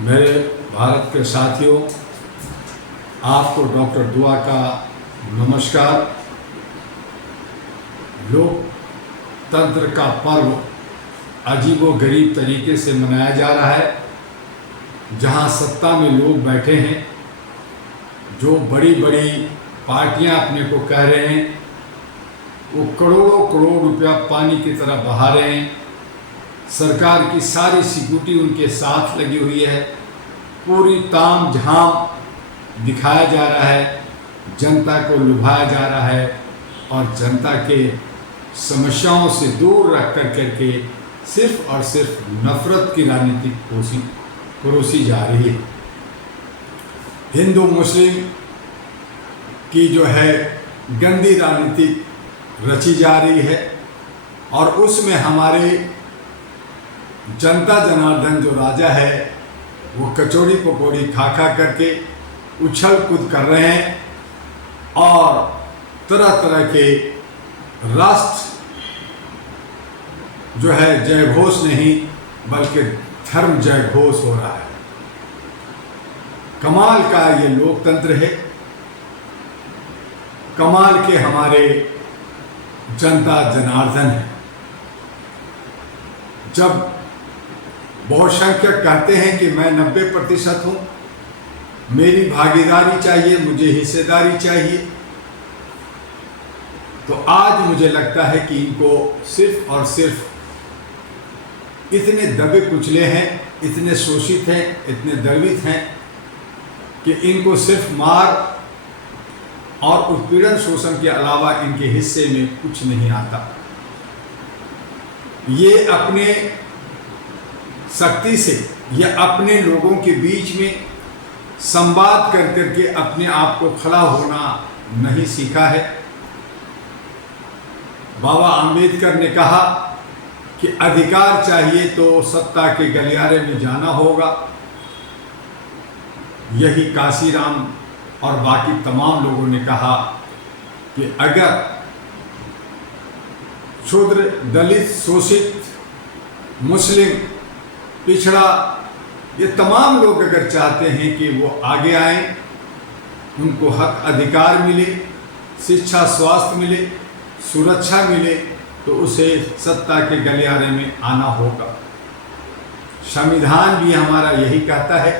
मेरे भारत के साथियों, आपको डॉक्टर दुआ का नमस्कार। लोकतंत्र का पर्व अजीबोगरीब तरीके से मनाया जा रहा है, जहां सत्ता में लोग बैठे हैं जो बड़ी बड़ी पार्टियां अपने को कह रहे हैं, वो करोड़ों करोड़ रुपया पानी की तरह बहा रहे हैं। सरकार की सारी सिक्योरिटी उनके साथ लगी हुई है, पूरी ताम झाम दिखाया जा रहा है, जनता को लुभाया जा रहा है और जनता के समस्याओं से दूर रख करके सिर्फ और सिर्फ नफरत की राजनीति परोसी जा रही है। हिंदू मुस्लिम की जो है गंदी राजनीति रची जा रही है और उसमें हमारे जनता जनार्दन जो राजा है वो कचौड़ी पकौड़ी खा करके उछल कूद कर रहे हैं और तरह तरह के राष्ट्र जो है जय घोष नहीं बल्कि धर्म जय घोष हो रहा है। कमाल का ये लोकतंत्र है, कमाल के हमारे जनता जनार्दन है। जब बहुसंख्यक कहते हैं कि मैं 90% हूं, मेरी भागीदारी चाहिए, मुझे हिस्सेदारी चाहिए, तो आज मुझे लगता है कि इनको सिर्फ और सिर्फ इतने दबे कुचले हैं, इतने शोषित हैं, इतने द्रवित हैं कि इनको सिर्फ मार और उत्पीड़न शोषण के अलावा इनके हिस्से में कुछ नहीं आता। ये अपने शक्ति से या अपने लोगों के बीच में संवाद कर करके अपने आप को खड़ा होना नहीं सीखा है। बाबा आंबेडकर ने कहा कि अधिकार चाहिए तो सत्ता के गलियारे में जाना होगा। यही काशीराम और बाकी तमाम लोगों ने कहा कि अगर शूद्र, दलित, शोषित, मुस्लिम, पिछड़ा, ये तमाम लोग अगर चाहते हैं कि वो आगे आए, उनको हक अधिकार मिले, शिक्षा स्वास्थ्य मिले, सुरक्षा मिले, तो उसे सत्ता के गलियारे में आना होगा। संविधान भी हमारा यही कहता है,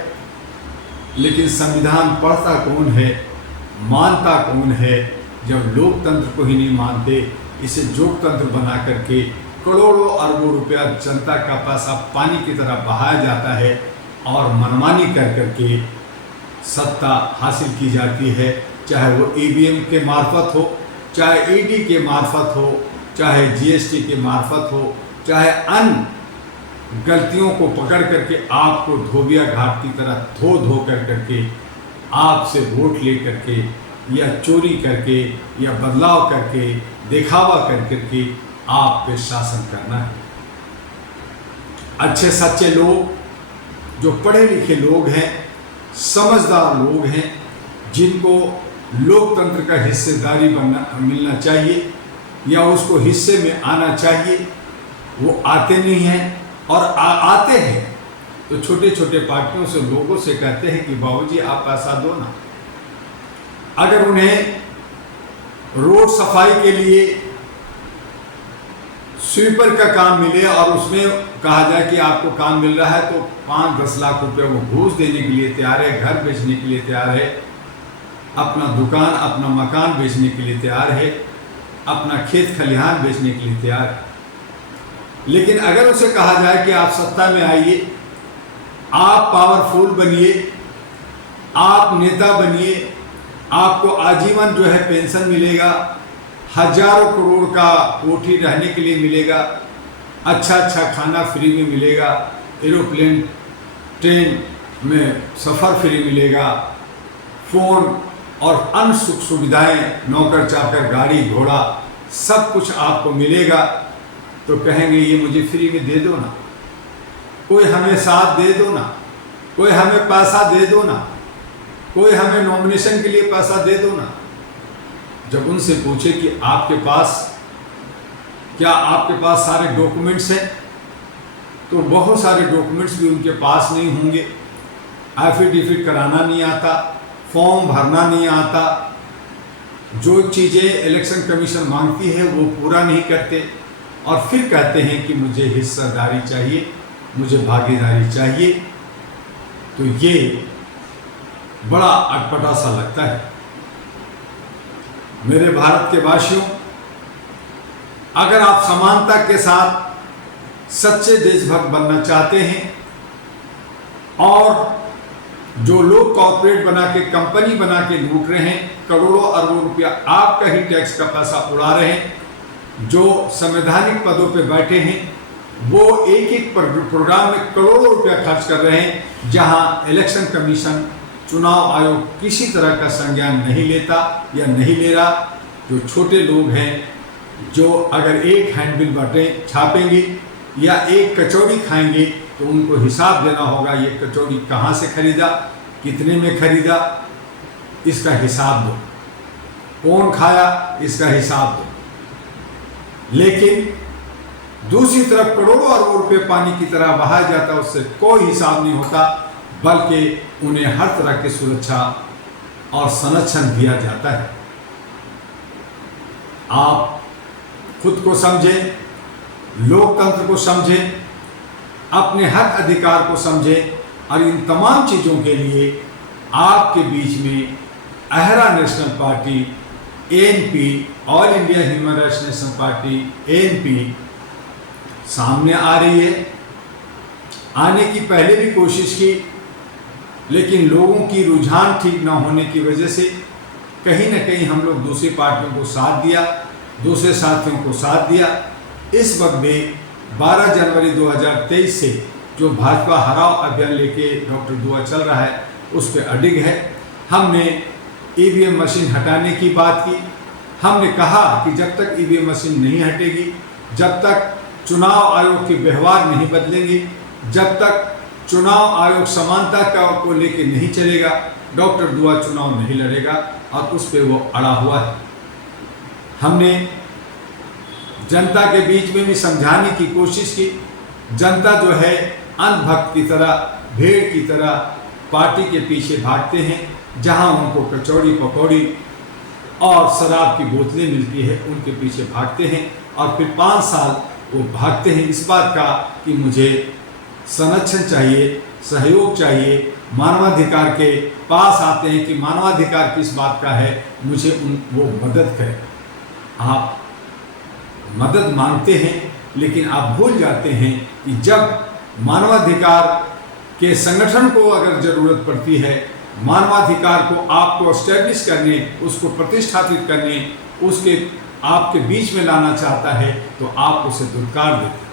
लेकिन संविधान पढ़ता कौन है, मानता कौन है, जब लोकतंत्र को ही नहीं मानते। इसे जोगतंत्र बना करके करोड़ों अरबों रुपया जनता का पैसा पानी की तरह बहाया जाता है और मनमानी कर करके सत्ता हासिल की जाती है, चाहे वो ईवीएम के मार्फत हो, चाहे ईडी के मार्फत हो, चाहे जीएसटी के मार्फत हो, चाहे अन्य गलतियों को पकड़ करके आपको धोबिया घाट की तरह धो करके आपसे वोट ले करके या चोरी करके या बदलाव करके दिखावा करके आप पे शासन करना है। अच्छे सच्चे लोग, जो पढ़े लिखे लोग हैं, समझदार लोग हैं, जिनको लोकतंत्र का हिस्सेदारी मिलना चाहिए या उसको हिस्से में आना चाहिए, वो आते नहीं हैं और आते हैं तो छोटे छोटे पार्टियों से लोगों से कहते हैं कि बाबूजी आप पैसा दो ना। अगर उन्हें रोड सफाई के लिए स्वीपर का काम मिले और उसमें कहा जाए कि आपको काम मिल रहा है, तो 5-10 लाख रुपए वो घूस देने के लिए तैयार है, घर बेचने के लिए तैयार है, अपना दुकान, अपना मकान बेचने के लिए तैयार है, अपना खेत खलिहान बेचने के लिए तैयार है। लेकिन अगर उसे कहा जाए कि आप सत्ता में आइए, आप पावरफुल बनिए, आप नेता बनिए, आपको आजीवन जो है पेंशन मिलेगा, हजारों करोड़ का कोठी रहने के लिए मिलेगा, अच्छा खाना फ्री में मिलेगा, एरोप्लेन ट्रेन में सफ़र फ्री मिलेगा, फ़ोन और अन्य सुख सुविधाएं, नौकर चाकर, गाड़ी घोड़ा, सब कुछ आपको मिलेगा, तो कहेंगे ये मुझे फ्री में दे दो ना, कोई हमें साथ दे दो ना, कोई हमें पैसा दे दो ना, कोई हमें नॉमिनेशन के लिए पैसा दे दो ना। जब उनसे पूछे कि आपके पास क्या आपके पास सारे डॉक्यूमेंट्स हैं, तो बहुत सारे डॉक्यूमेंट्स भी उनके पास नहीं होंगे। एफिडेविट कराना नहीं आता, फॉर्म भरना नहीं आता, जो चीज़ें इलेक्शन कमीशन मांगती है वो पूरा नहीं करते और फिर कहते हैं कि मुझे हिस्सेदारी चाहिए, मुझे भागीदारी चाहिए। तो ये बड़ा अटपटा सा लगता है। मेरे भारत के वासियों, अगर आप समानता के साथ सच्चे देशभक्त बनना चाहते हैं और जो लोग कॉर्पोरेट बना के, कंपनी बना के लूट रहे हैं, करोड़ों अरबों रुपया आपका ही टैक्स का पैसा उड़ा रहे हैं, जो संवैधानिक पदों पे बैठे हैं वो एक एक प्रोग्राम में करोड़ों रुपया खर्च कर रहे हैं, जहां इलेक्शन कमीशन, चुनाव आयोग किसी तरह का संज्ञान नहीं लेता या नहीं ले रहा। जो छोटे लोग हैं, जो अगर एक हैंडबिल बांटे छापेंगे या एक कचौड़ी खाएंगे तो उनको हिसाब देना होगा, ये कचौड़ी कहाँ से खरीदा, कितने में खरीदा, इसका हिसाब दो, कौन खाया, इसका हिसाब दो। लेकिन दूसरी तरफ करोड़ों अरबों रुपये पानी की तरह बहाया जाता है, उससे कोई हिसाब नहीं होता, बल्कि उन्हें हर तरह की सुरक्षा और संरक्षण दिया जाता है। आप खुद को समझें, लोकतंत्र को समझें, अपने हक अधिकार को समझें और इन तमाम चीज़ों के लिए आपके बीच में अहरा national party ANP, all India human rights national party ANP सामने आ रही है। आने की पहले भी कोशिश की, लेकिन लोगों की रुझान ठीक ना होने की वजह से कहीं ना कहीं हम लोग दूसरी पार्टियों को साथ दिया, दूसरे साथियों को साथ दिया। इस वक्त भी 12 जनवरी 2023 से जो भाजपा हराओ अभियान लेके डॉक्टर दुआ चल रहा है उस पर अडिग है। हमने EVM मशीन हटाने की बात की। हमने कहा कि जब तक EVM मशीन नहीं हटेगी, जब तक चुनाव आयोग के व्यवहार नहीं बदलेंगे, जब तक चुनाव आयोग समानता को लेके नहीं चलेगा, डॉक्टर दुआ चुनाव नहीं लड़ेगा और उस पर वो अड़ा हुआ है। हमने जनता के बीच में भी समझाने की कोशिश की। जनता जो है अंधभक्त की तरह, भेड़ की तरह पार्टी के पीछे भागते हैं, जहां उनको कचौड़ी पकौड़ी और शराब की बोतलें मिलती है उनके पीछे भागते हैं और फिर 5 साल वो भागते हैं इस बात का कि मुझे संरक्षण चाहिए, सहयोग चाहिए। मानवाधिकार के पास आते हैं कि मानवाधिकार किस बात का है, मुझे वो मदद करें। आप मदद मांगते हैं, लेकिन आप भूल जाते हैं कि जब मानवाधिकार के संगठन को अगर ज़रूरत पड़ती है, मानवाधिकार को आपको एस्टैब्लिश करने, उसको प्रतिष्ठापित करने, उसके आपके बीच में लाना चाहता है तो आप उसे दुत्कार देते हैं।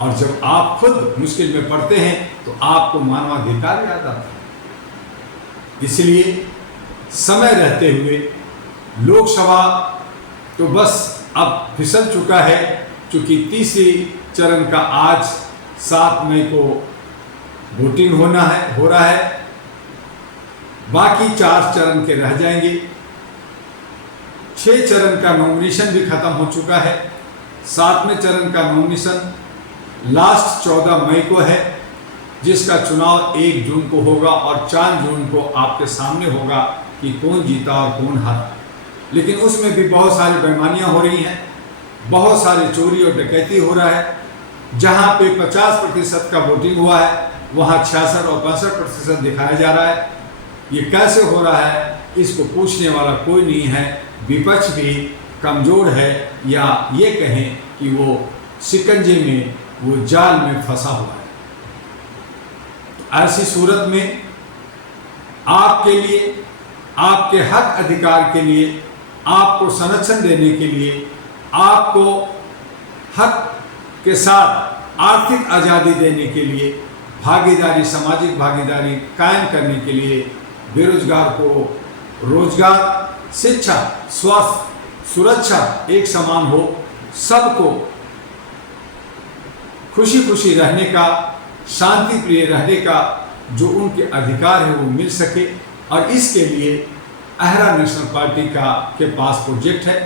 और जब आप खुद मुश्किल में पड़ते हैं तो आपको मानवाधिकार याद आता है। इसलिए समय रहते हुए लोकसभा तो बस अब फिसल चुका है, क्योंकि तीसरी चरण का आज 7 मई को वोटिंग हो रहा है। बाकी 4 चरण के रह जाएंगे। 6 चरण का नॉमिनेशन भी खत्म हो चुका है। 7वें चरण का नॉमिनेशन लास्ट 14 मई को है, जिसका चुनाव 1 जून को होगा और 4 जून को आपके सामने होगा कि कौन जीता और कौन हारा। लेकिन उसमें भी बहुत सारी बेईमानियां हो रही हैं, बहुत सारे चोरी और डकैती हो रहा है। जहां पे 50% का वोटिंग हुआ है, वहां 66 और 65% दिखाया जा रहा है। ये कैसे हो रहा है, इसको पूछने वाला कोई नहीं है। विपक्ष भी कमज़ोर है, या ये कहें कि वो शिकंजे में, वो जाल में फंसा हुआ है। तो ऐसी सूरत में आपके लिए, आपके हक अधिकार के लिए, आपको संरक्षण देने के लिए, आपको हक के साथ आर्थिक आज़ादी देने के लिए, भागीदारी, सामाजिक भागीदारी कायम करने के लिए, बेरोजगार को रोजगार, शिक्षा, स्वास्थ्य, सुरक्षा एक समान हो, सबको खुशी खुशी रहने का, शांति प्रिय रहने का जो उनके अधिकार है वो मिल सके। और इसके लिए अहरा नेशनल पार्टी के पास प्रोजेक्ट है।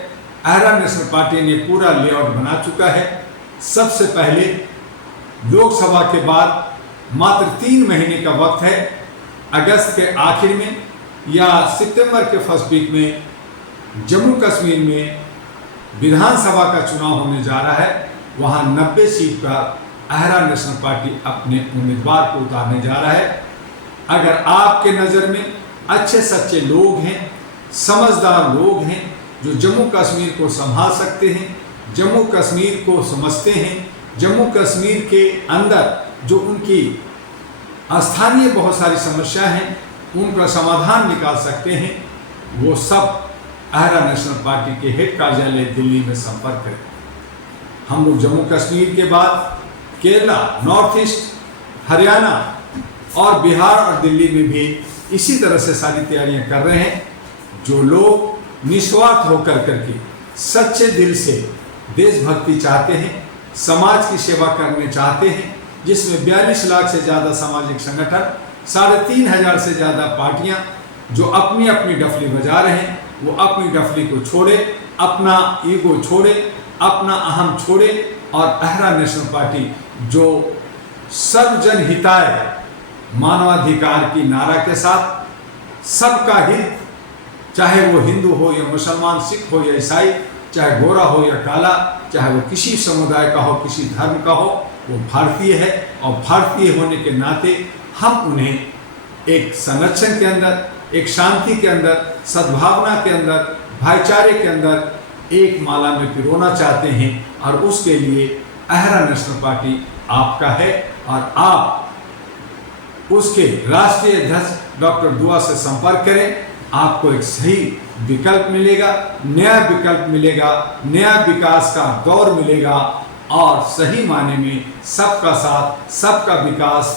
अहरा नेशनल पार्टी ने पूरा लेआउट बना चुका है। सबसे पहले लोकसभा के बाद मात्र 3 महीने का वक्त है। अगस्त के आखिर में या सितंबर के फर्स्ट वीक में जम्मू कश्मीर में विधानसभा का चुनाव होने जा रहा है। वहां 90 सीट पर अहरा नेशनल पार्टी अपने उम्मीदवार को उतारने जा रहा है। अगर आपके नज़र में अच्छे सच्चे लोग हैं, समझदार लोग हैं, जो जम्मू कश्मीर को संभाल सकते हैं, जम्मू कश्मीर को समझते हैं, जम्मू कश्मीर के अंदर जो उनकी स्थानीय बहुत सारी समस्या हैं उनका समाधान निकाल सकते हैं, वो सब अहरा नेशनल पार्टी के हेड कार्यालय दिल्ली में संपर्क करें। हम लोग जम्मू कश्मीर के बाद केरला, नॉर्थ ईस्ट, हरियाणा और बिहार और दिल्ली में भी इसी तरह से सारी तैयारियां कर रहे हैं। जो लोग निस्वार्थ होकर करके सच्चे दिल से देशभक्ति चाहते हैं, समाज की सेवा करने चाहते हैं, जिसमें 42 लाख से ज़्यादा सामाजिक संगठन, 3500 से ज़्यादा पार्टियां जो अपनी अपनी डफली बजा रहे हैं, वो अपनी डफली को छोड़े, अपना ईगो छोड़े, अपना अहम छोड़े और अहरा नेशनल पार्टी जो सर्वजन हिताय मानवाधिकार की नारा के साथ सबका हित, चाहे वो हिंदू हो या मुसलमान, सिख हो या ईसाई, चाहे गोरा हो या काला, चाहे वो किसी समुदाय का हो, किसी धर्म का हो, वो भारतीय है। और भारतीय होने के नाते हम उन्हें एक संरक्षण के अंदर, एक शांति के अंदर, सद्भावना के अंदर, भाईचारे के अंदर एक माला में पिरोना चाहते हैं। और उसके लिए अहरा नेशनल पार्टी आपका है और आप उसके राष्ट्रीय अध्यक्ष डॉक्टर दुआ से संपर्क करें। आपको एक सही विकल्प मिलेगा, नया विकल्प मिलेगा, नया विकास का दौर मिलेगा और सही मायने में सबका साथ, सबका विकास